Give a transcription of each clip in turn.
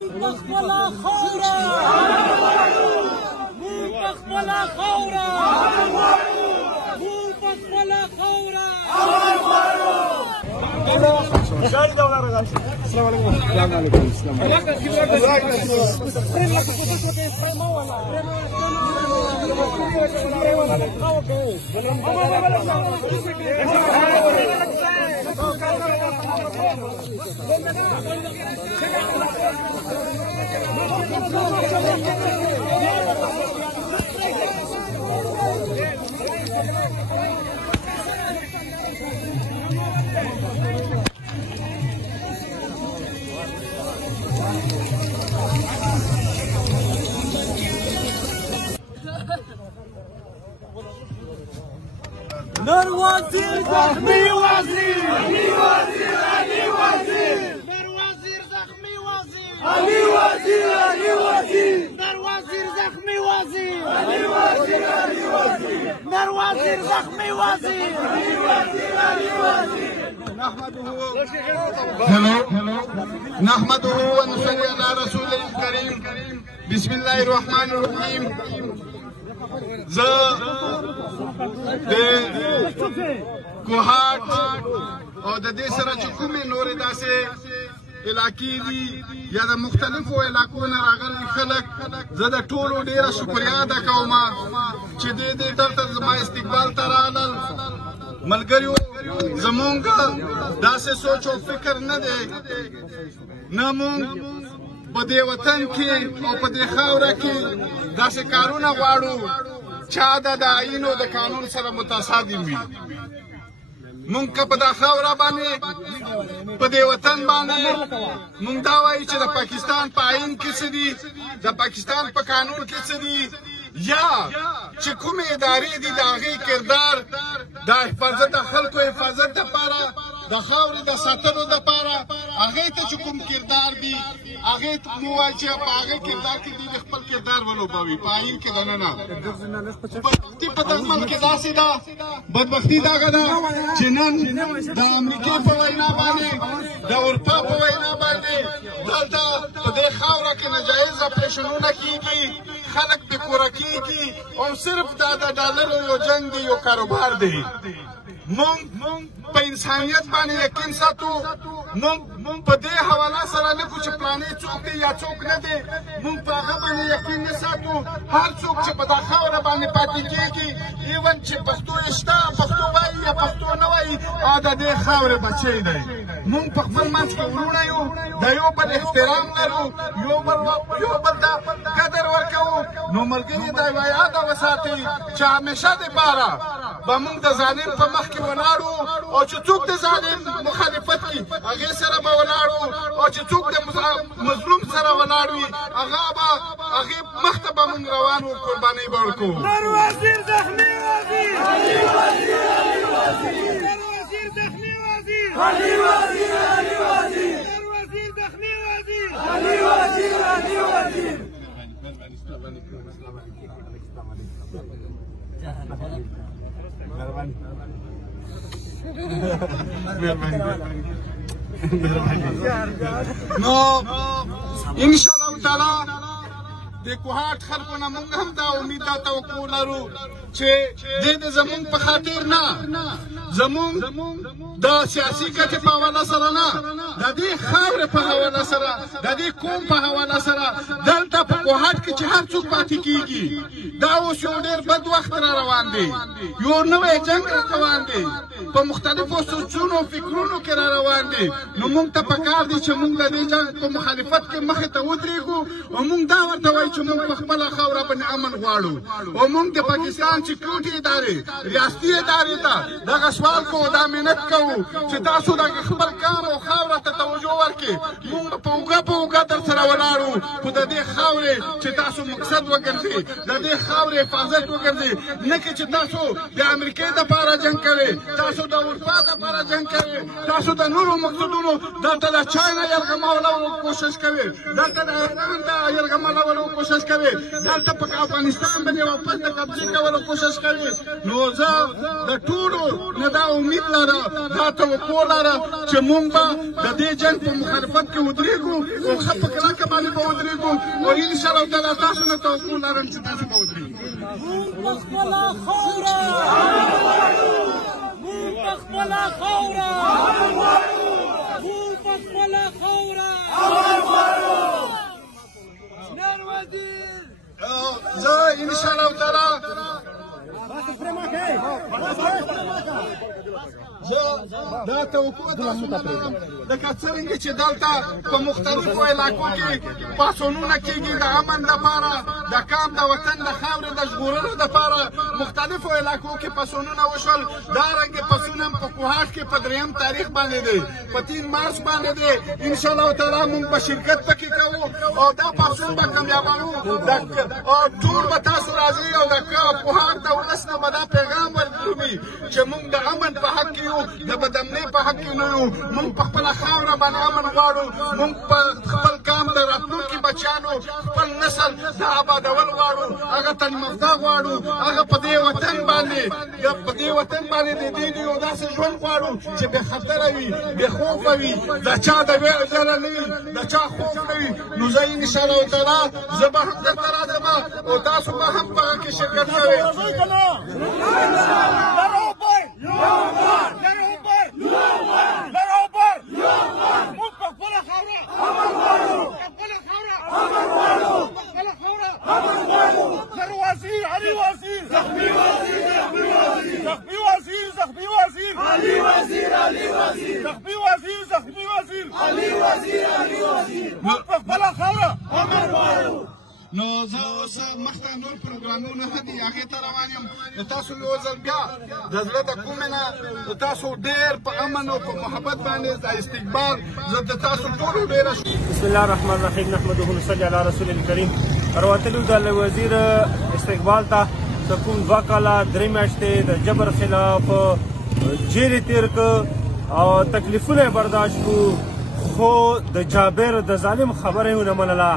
خپله خاوره موږ په خپله خاوره موږ په خپله خاوره السلام علیکم. نر وزیر زخمی وزیر علی وزیر علی وزیر نر وزیر زخمی وزیر علی وزیر علی وزیر نر وزیر زخمی وزیر علی وزیر علی وزیر نر وزیر زخمی وزیر علی وزیر علی وزیر نحمده ونصلي على رسوله الكريم. بسم الله الرحمن الرحيم. زه د کوهاټ او د دې سره چې کومې نورې داسې علاقې دي یا د مختلفو علاقو نه راغلي خلک، زه د ټولو ډېره شکریا ادا کوم چې دې دلته زما استقبال ته راغلل. ملګریو، زمونږ داسې سوچ او فکر نه دی، نه مونږ په دې وطن کې او په دې خاوره کې داسې کارونه غواړو چا د آیین او د قانون سره متصادم وي. مونږ که په دا خاوره باندې په دې وطن باندې مونږ دا وایو چې د پاکستان په آیین کې څه دي، د پاکستان په قانون کې څه دي، یا چې کومې ادارې دي د هغې کردار د حفاظت د خلکو حفاظت دپاره د خاورې د ساتلو دپاره هغې ته چې کوم کردار دي هغې ته مو وایي چې په هغې کردار کې دوی د خپل کردار ولوبوي په آیین کې دننه. بدبختي په دغه ملک کې داسې ده، بدبختي دغه ده چې نن د امریکې په وینا باندې د اروپا په وینا باندې دلته په دې خاوره کې ناجایز اپریشنونه کېږي، خلک بې کوره کېږي او صرف دا د ډالرو یو جنګ دی، یو کاروبار دی. مونږ په انسانیت باندې یقین ساتو. مونږ په دې حواله سره نه کوو چې پلانې څوک دی یا څوک نه دی، مونږ په هغه باندې یقین نه ساتو. هر څوک چې په دا خاوره باندې پاتې کېږي، ایون چې پښتو یې شته، پښتو وایي یا پښتو نه وایي، هغه د دې خاورې بچی دی. مونږ په خپل منځ کې وروڼه یو، د یو بل احترام لرو، یو بل ته قدر ورکوو. نو ملګري دا یوه یاده وساتئ چې همیشه دپاره به مونږ د ظالم په مخ کې ولاړو، او چې څوک د ظالم مخالفت کړي هغې سره به ولاړو، او چې څوک د مظلوم سره ولاړ وي هغې مخ ته به مونږ روان وو، قربانۍ به ورکوو. نر وزیر زخمی وزیر علی وزیر علی وزیر نر وزیر زخمی وزیر علی وزیر علی وزیر نر وزیر زخمی وزیر علی وزیر علی وزیر نو انشاءالله تعالی د کوهاټ خلکو نه مونږ هم دا امید او توقع لرو چې دې د زمونږ په خاطر نه، زمونږ د سیاسي ګټې په حواله سره نه، د دې خاورې په حواله سره، د دې قوم په حواله سره دلته په کوهاټ کې چې هر څوک پاتې کېږي، دا اوس یو ډېر بد وخت را روان دی، یو نوی جنګ را روان دی، په مختلفو سوچونو او فکرونو کې را روان دی. نو مونږ ته پکار دی چې مونږ د دې جنګ په مخالفت کې مخې ته ودرېږو، او مونږ دا ورته وایو چې مونږ په خپله خاوره باندې امن غواړو، او مونږ د پاکستان سکیورټي ادارې، ریاستي ادارې ته دغه سوال کوو، دا منت کوو چې تاسو د خپل کار او خاوره ته توجه ورکړئ. مونږ په اوږه در سره ولاړو، ولاړو خو د دې خاورې چې تاسو مقصد وګرځئ د دې خاورې حفاظت وګرځئ نه کې چې تاسو د امریکې دپاره جنګ کوئ تاسو د اروپا دپاره جنګ کوئ تاسو د نورو مقصدونو دلته د چاینا یرغمولو کوشش کوئ دلته د ایران د یرغمولو کوشش کوئ دلته په افغانستان باندې واپس د قبضې کولو کوشش کوئ نو زه د ټولو نه دا امید لرم دا توقع لرم چې موږ به د دې جنګ په مخالفت کې ودرېږو او ښه په کلکه باندې به ودرېږو او انشاءالله تعالی تاسو نه توقع لرم چې تاسو به ودرېږئ موږ په خپله خاوره موږ په خپله خاوره موږ په خپله خاوره شنر وزیر زه انشاءالله تعالی دا توقع تاسو نه لرم لکه څرنګه چې دلته په مختلفو علاقو کې پاڅونونه کېږي د امن دپاره د کام د وطن د خاورې د ژغورلو دپاره مختلفو علاقو کې پاڅونونه وشول دارنګې پاڅون هم په کوهاټ کې په 3 تاریخ باندې دی په 3 مارچ باندې دی انشاءالله تعالی موږ به شرکت پکې کوو او دا پاڅون به کامیابوو او ټول به تاسو راځئ او د کوهاټ د ولس نه به دا پیغام ورکوي چې موږ د امن په حق کې یو د بدامنۍ په حق کې نه یو موږ په خپله خاوره باندې امن غواړو موږ په خپل کام د راتلونکي بچیانو خپل نسل د آبادول غواړو هغه تعلیم یافته غواړو هغه په دې وطن باندې د دې یو داسې ژوند غواړو چې بې خطره وي بې خوفه وي د چا د ویره نه وي د چا خوف نه وي نو زه انشاءالله تعالی زه به هم درته راځم او تاسو به هم په هغه کې شرکت کوئ نو زه اوس مخته نور پروګرامونه دي هغې ته روان یم نو تاسو یو ځل بیا د زړه د کومې نه د تاسو ډېر په امن او په محبت باندې د استقبال زه د تاسو ټولو ډېره بسم الله الرحمن الرحیم نحمده ونصلي علی رسول الکریم راوتلو د وزیر استقبال ته د کوم 2 کاله 3 میاشتې د جبر خلاف جیل تیر که او تکلیفونه برداشت کو خو د جابر د ظالم خبره ونه منله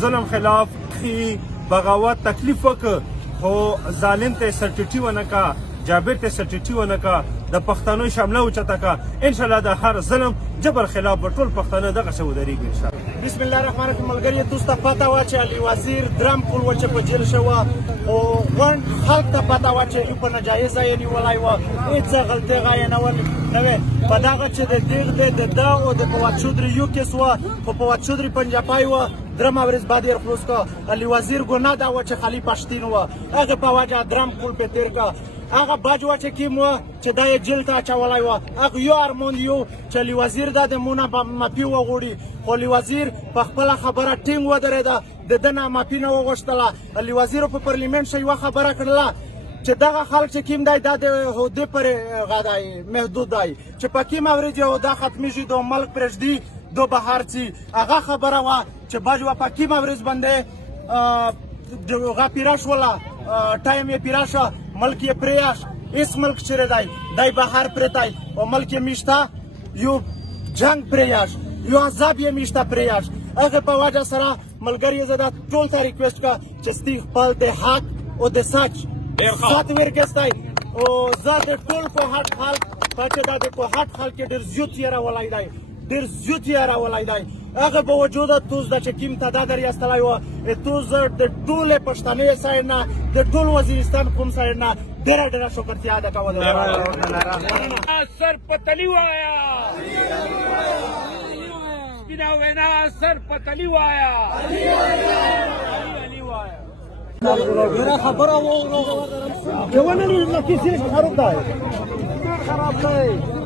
ظلم خلاف خی بغاوت تکلیف وکړ خو ظالم ته سرټیټي ونه کا جابر ته سرټیټي ونه کا د پښتنو شامله اوچته کا انشاءالله د هر ظلم جبر خلاف به ټول پښتانه دغه څه ودرېږي انشاءالله بسم الله الرحمن الرحیم ملګري تاسو ته پته وه چې علي وزیر درم پل و چې په جیل شوه خو غونډ خلک ته پته وه چې په ناجایز ځای یې نیولی وه هېڅ غلطۍ یې نه وې په دغه چې د دیغ دی د ده او د فواد چودري یو کیس وه خو فواد چودري پنجابی وه درمه ورځ بعد یې خلاص که علي وزیر ګناه دا وه چې خالي پښتین وه هغې په وجه درم پل پې تېر که هغه باج وه چې کیم وه چې دا یې جیل ته اچولی وه هغه یو ارمان یو چې علي وزیر دا د مونه مافي وغواړي خو علي وزیر په خپله خبره ټینګ ودرېده د ده نه مافي نه وغوښتله علي وزیر په پارلیمنټ شه یوه خبره کړله چې دغه خلک چې کیم دی دا د عهدې پورې دی محدود دی چې په کیمه ورځ یې عهده ختمیږي د ملک پرېږدي دو بهر ځي هغه خبره وه چې باج وه په کیمه ورځ باندې هغه پیره شوله ټایم یې پیره شه ملک یې پرېیاشت هېڅ ملک چیرې دی دی بهر پرېتی او ملک یې میشته یو جنګ پرېیاشت یو عذاب یې میشته پرېیاشت هغې په وجه سره ملګري زه دا ټول ته ریکویسټ که چې ستی خپل د حق او د سچ سات ورکستی او زه د ټول کوهاټ خلک چې دا د کوهاټ خلک یې ډېر زیات یېرولی دی ډېر زیات یېرولی دی هغه به وجوده توز د چې کیم ته دا در ایستلی وه توز زه د ټولې پښتنې سایډ نه د ټول وزیرستان قوم سایډ نه ډېره شکرتیا ادا کوم سر پتلی وایا سپینه وینا سر پتلی وایا میرا خبره جوانه نفسی سیش خراب ده خراب ده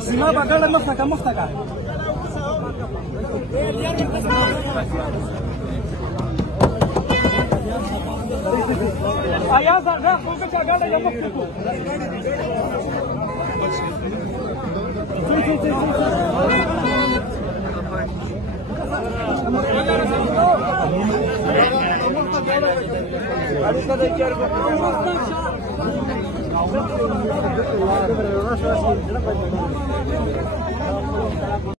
سيما بقال مفتكا ايا زغا خوك قاعده يا مفتكو